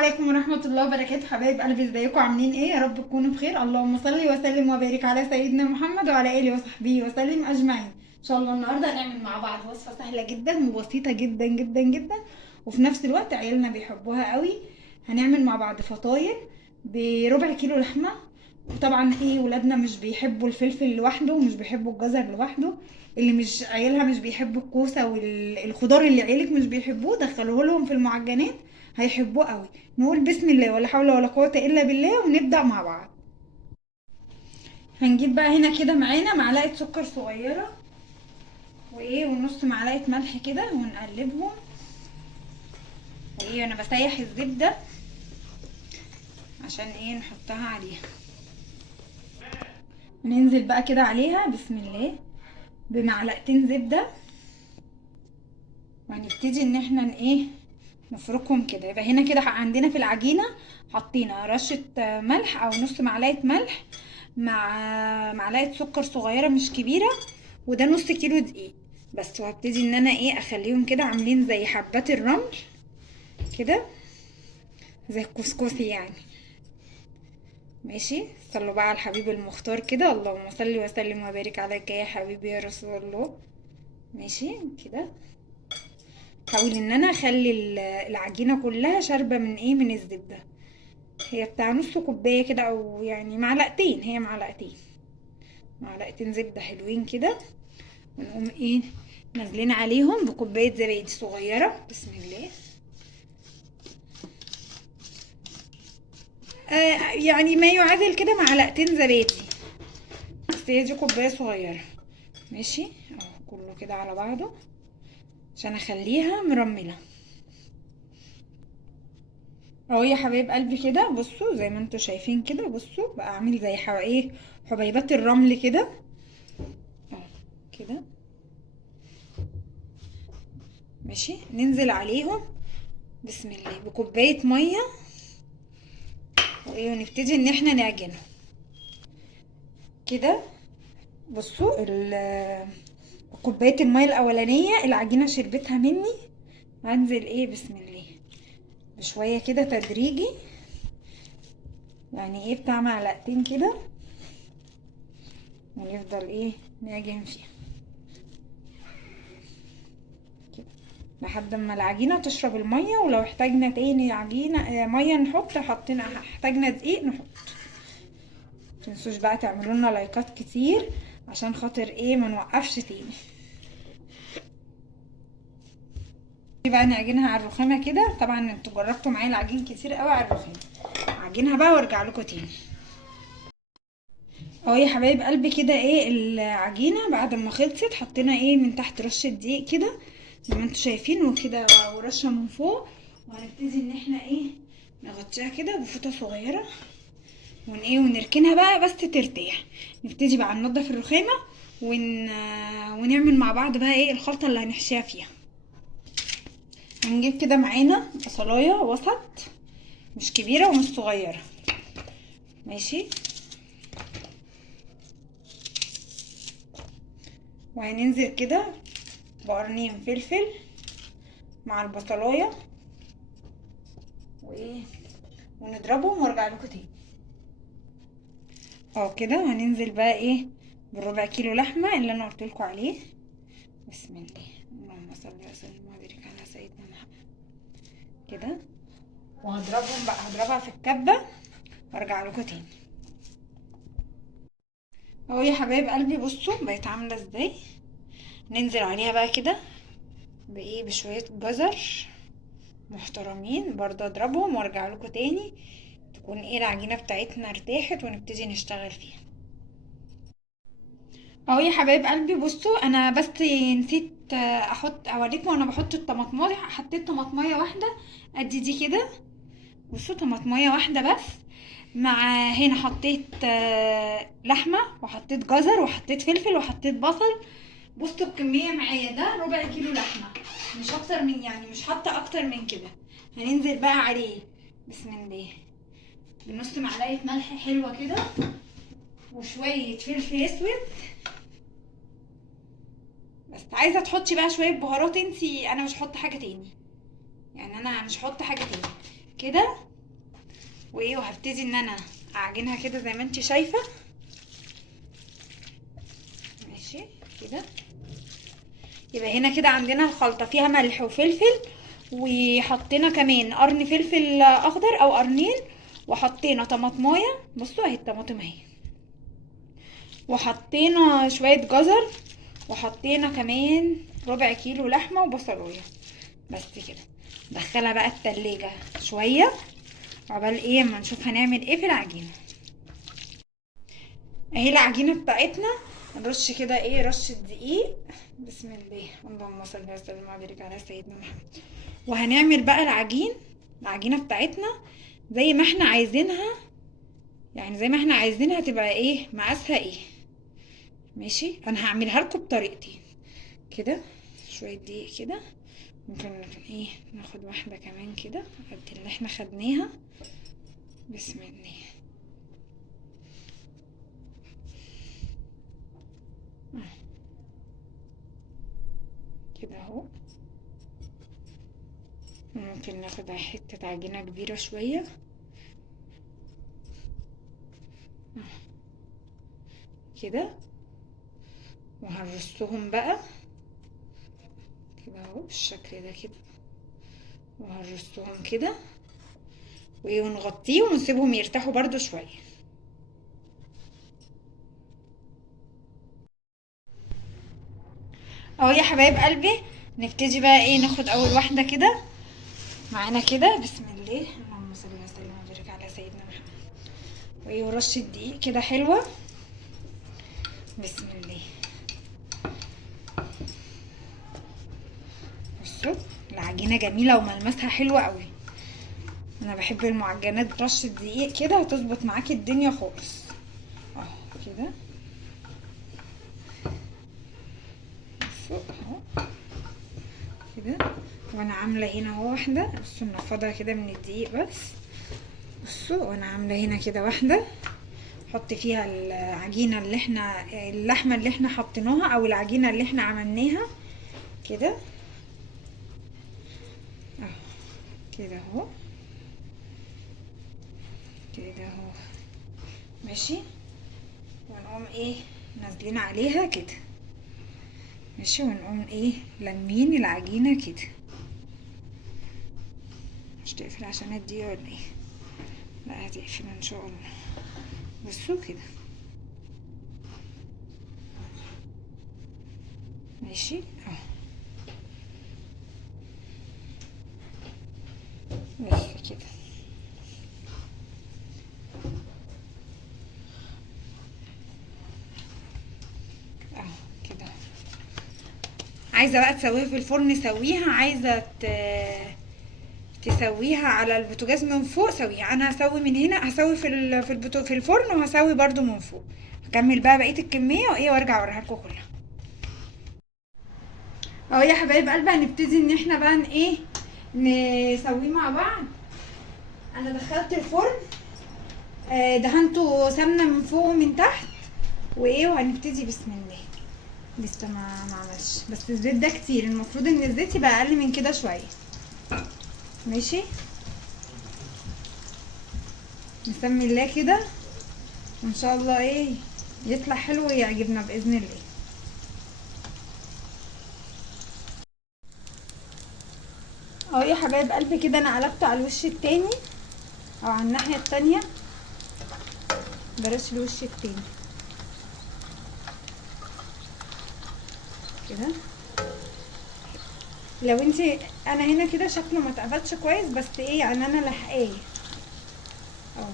عليكم ورحمة الله وبركاته. حبايب قلبي، ازيكم؟ عاملين ايه؟ يا رب تكونوا بخير. اللهم صل وسلم وبارك على سيدنا محمد وعلى اله وصحبه وسلم اجمعين. ان شاء الله النهارده هنعمل مع بعض وصفة سهلة جدا وبسيطة جدا جدا جدا، وفي نفس الوقت عيالنا بيحبوها قوي. هنعمل مع بعض فطاير بربع كيلو لحمة. وطبعا ولادنا مش بيحبوا الفلفل لوحده ومش بيحبوا الجزر لوحده. اللي مش عيالها مش بيحبوا الكوسة والخضار اللي عيالك مش بيحبوه دخلوه لهم في المعجنات، هيحبوه قوي. نقول بسم الله ولا حول ولا قوة الا بالله ونبدأ مع بعض. هنجيب بقى هنا كده معانا معلقة سكر صغيرة ونص معلقة ملح كده ونقلبهم. انا بسيح الزبدة عشان نحطها عليها. وننزل بقى كده عليها بسم الله بمعلقتين زبدة، وهنبتدي ان احنا نفركهم كده. يبقى هنا كده عندنا في العجينة حطينا رشة ملح او نص معلقة ملح مع معلقة سكر صغيرة مش كبيرة، وده نص كيلو دقيق بس. وهبتدي ان انا اخليهم كده عاملين زي حبات الرمل كده، زي الكسكسي يعني. ماشي، صلوا بقى على الحبيب المختار كده. اللهم صل وسلم وبارك عليك يا حبيبي يا رسول الله. ماشي كده. حاول ان انا اخلي العجينه كلها شاربه من الزبده. هي بتاع نص كوبايه كده، او يعني معلقتين، هي معلقتين زبده حلوين كده. ونقوم نازلين عليهم بكوبايه زبادي صغيره بسم الله. يعني ما يعادل كده معلقتين زبادي، بس هي دي كوبايه صغيره. ماشي اهو كله كده على بعضه عشان اخليها مرمله. اهو يا حبايب قلبي كده، بصوا زي ما انتوا شايفين كده. بصوا بقى عامل زي حبيبات الرمل كده اهو كده. ماشي، ننزل عليهم بسم الله بكوبايه ميه ونبتدي ان احنا نعجنهم كده. بصوا كوبايه الميه الاولانيه العجينه شربتها مني. هنزل بسم الله بشويه كده تدريجي، يعني بتاع معلقتين كده، ونفضل نعجن فيها كده لحد ما العجينه تشرب الميه. ولو احتاجنا تاني عجينه ميه نحط، احتاجنا دقيق نحط. متنسوش بقى تعملوا لنا لايكات كتير عشان خاطر ما نوقفش تاني. بقى نعجنها على الرخامه كده. طبعا انتوا جربتوا معايا العجين كتير قوي على الرخامه، عجنها بقى وارجع لكم تاني. اهو يا حبايب قلبي كده العجينه بعد ما خلصت حطينا من تحت رشه دقيق كده زي ما انتوا شايفين وكده، ورشه من فوق. وهنبتدي ان احنا نغطيها كده بفوطه صغيره ونركنها بقى بس ترتاح. نبتدي بقى ننضف الرخامه ونعمل مع بعض بقى الخلطه اللي هنحشيها فيها. هنجيب كده معانا بصلايه وسط، مش كبيره ومش صغيره. ماشي، وهننزل كده بقرنين فلفل مع البصلايه ونضربهم وارجع لكم تاني. كده هننزل بقى بالربع كيلو لحمه اللي انا قلت لكم عليه. بسم الله، اللهم صل وسلم وبارك على سيدنا محمد كده. وهضربهم بقى، هضربها في الكبه وارجع لكم تاني. اهو يا حبايب قلبي بصوا بقت عامله ازاي. ننزل عليها بقى كده بشويه جزر محترمين برضه، اضربهم وارجع لكم تاني تكون العجينه بتاعتنا ارتاحت ونبتدي نشتغل فيها. اهو يا حبايب قلبي بصوا انا بس نسيت اوريكم وانا بحط الطماطمايه. حطيت طماطمايه واحده قد دي كده. بصوا طماطمايه واحده بس. مع هنا حطيت لحمه وحطيت جزر وحطيت فلفل وحطيت بصل. بصوا الكميه معايا ده ربع كيلو لحمه، مش اكتر من مش حاطه اكتر من كده. هننزل بقى عليه بسم الله بنص معلقه ملح حلوه كده وشويه فلفل اسود. بس عايزه تحطي بقى شويه بهارات انتي، انا مش هحط حاجه تاني، انا مش هحط حاجه تاني كده. وايه، وهبتدي ان انا اعجنها كده زي ما انت شايفه. ماشي كده. يبقى هنا كده عندنا الخلطه فيها ملح وفلفل، وحطينا كمان قرن فلفل اخضر او قرنين، وحطينا طماطمايه، بصوا اهي الطماطم اهي، وحطينا شويه جزر، وحطينا كمان ربع كيلو لحمه وبصلايه. بس كده. ندخلها بقى التلاجة شويه عقبال ايه اما نشوف هنعمل ايه في العجينه. اهي العجينه بتاعتنا. نرش كده ايه رشه دقيق. بسم الله، اللهم صل وسلم وبارك على سيدنا محمد. وهنعمل بقى العجينه بتاعتنا زي ما احنا عايزينها، يعني زي ما احنا عايزينها تبقى ايه مقاسها ايه. ماشي، انا هعملها لكم بطريقتي كده. شويه دقيق كده، ممكن ايه ناخد واحده كمان كده قد اللي احنا خدناها. بسم الله. كده اهو. ممكن ناخد حته عجينه كبيره شويه كده، وهنرصهم بقى كده اهو بالشكل ده كده، وهنرصهم كده وايه، ونغطيهم ونسيبهم يرتاحوا برضو شويه. اهو يا حبايب قلبي، نبتدي بقى ايه ناخد اول واحده كده معانا كده. بسم الله، اللهم صل وسلم وبارك على سيدنا محمد. وايه، ورشه دقيق كده حلوه. بسم الله. بصوا العجينه جميله وملمسها حلو قوي. انا بحب المعجنات رشه دقيق كده وتظبط معاكي الدنيا خالص. اهو كده. بصوا اهو كده. وانا عامله هنا اهو واحده، بصوا نفضها كده من الدقيق بس. بصوا وانا عامله هنا كده واحده، حط فيها العجينه اللي احنا اللحمه اللي احنا حطيناها او العجينه اللي احنا عملناها كده اهو كده اهو كده اهو. ماشي، ونقوم ايه نازلين عليها كده. ماشي، ونقوم ايه لمين العجينه كده. مش تقفل عشان الدقيق ولا ايه؟ لا هتقفل ان شاء الله. بصوا كده. ماشي اهو. بس كده. اهو كده. عايزه بقى تسويها في الفرن سويها، عايزه تسويها على البوتاجاز من فوق سويها. انا هسوي من هنا، هسوي في الفرن، وهسوي برضو من فوق. هكمل بقى بقيه الكميه وايه وارجع اوريها لكم كلها. اهو يا حبايب قلبي، هنبتدي ان احنا بقى ايه نسويه مع بعض. انا دخلت الفرن، دهنته سمنه من فوق ومن تحت وايه، وهنبتدي بسم الله. لسه ما عملش، بس الزيت ده كتير، المفروض ان الزيت يبقى اقل من كده شويه. ماشي، نسمي الله كده، وان شاء الله ايه يطلع حلو ويعجبنا باذن الله. اهو يا حبايب قلبي كده، انا قلبته على الوش التاني او على الناحيه التانيه، بلاش الوش التاني كده. لو انت انا هنا كده شكله ما اتقفلش كويس، بس ايه يعني انا لحقاه اهو.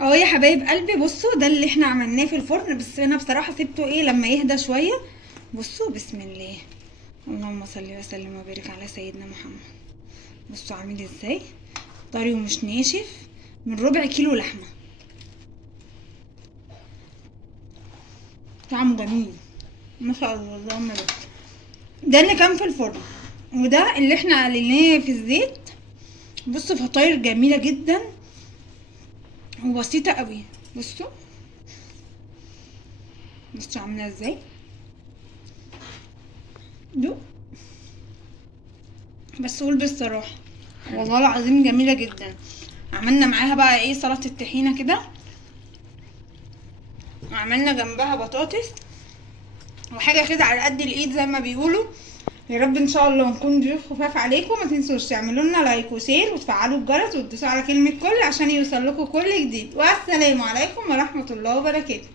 اهو يا حبايب قلبي، بصوا ده اللي احنا عملناه في الفرن، بس انا بصراحه سبته ايه لما يهدى شويه. بصوا بسم الله، اللهم صل وسلم وبارك على سيدنا محمد. بصوا عامل ازاي طري ومش ناشف، من ربع كيلو لحمه. طعمه جميل ما شاء الله، اللهم بارك. ده اللي كان في الفرن، وده اللي احنا قليناه في الزيت. بصوا فطاير جميله جدا وبسيطه قوي. بصوا بصوا عامله ازاي. دوق. بس قول بالصراحه والله العظيم جميله جدا. عملنا معاها بقى ايه سلطه الطحينه كده، وعملنا جنبها بطاطس وحاجه كده على قد الايد زي ما بيقولوا. يا رب ان شاء الله نكون ضيوف خفاف عليكم. ما تنسوش تعملوا لنا لايك وشير وتفعلوا الجرس وتدوسوا على كلمه كل عشان يوصل لكم كل جديد. والسلام عليكم ورحمه الله وبركاته.